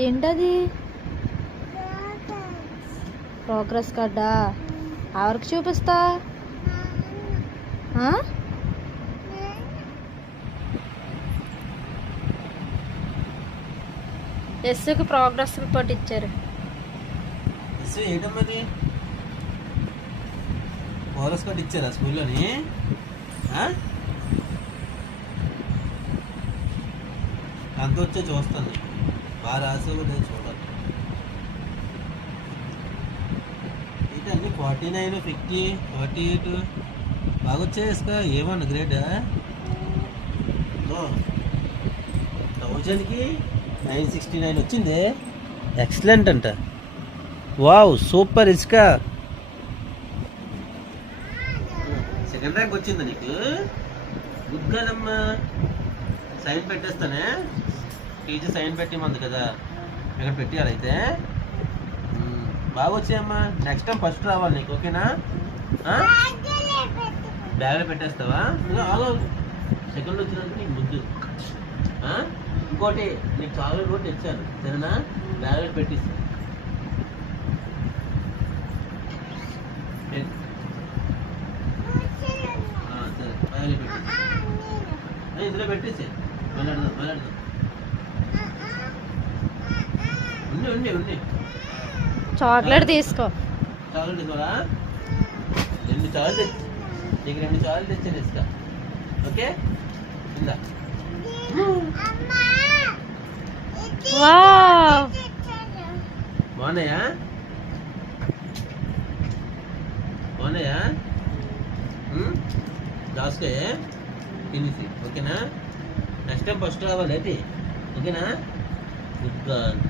ఏంటది? ప్రోగ్రెస్ కార్డా? ఎవరికి చూపిస్తా? ఎస్కి ప్రోగ్రెస్ రిపోర్ట్ ఇచ్చారు. ఏంటమ్మది ప్రోగ్రెస్ కార్డ్ ఇచ్చారా స్కూల్లోని? అంత వచ్చే చూస్తాను, బాగా రాసే కూడా చూడాలి. ఏంటి అన్ని 49, 50, 48 బాగా వచ్చేసుకో. ఏమన్నా గ్రేడ్ 1000కి 969 వచ్చింది. ఎక్సలెంట్ అంట. వావ్, సూపర్ ఇసుక. సెకండ్ ర్యాంక్ వచ్చింది నీకు. గుడ్ కదమ్మా. సైన్ పెట్టేస్తానే, టీచర్ సైన్ పెట్టిమంది కదా, ఇక్కడ పెట్టాలి. అయితే బాగా వచ్చాయమ్మా. నెక్స్ట్ టైం ఫస్ట్ రావాలి నీకు, ఓకేనా? బ్యాగ్లో పెట్టేస్తావా? సెకండ్ వచ్చినందుకు నీకు ముద్దు. ఇంకోటి నీకు చాక్లెట్ కూడా తెచ్చాను, సరేనా? బ్యాగ్లో పెట్టిస్తాను. సరే, బ్యాగ్లో పెట్టేసి ఇందులో పెట్టేసి వెళ్ళాడదాం. ఉండి చాక్లెట్ తీసుకో. చాక్లెట్ తీసుకోరా? 2 చాక్లెట్ తెచ్చి నీకు 2 చాక్లెట్ తెచ్చాను ఇసుక, ఓకే? ఇందా. బాగున్నాయా? దాసుకో తినేసి, ఓకేనా? నెక్స్ట్ టైం ఫస్ట్ రావాలి అయితే, ఓకేనా? Good girl.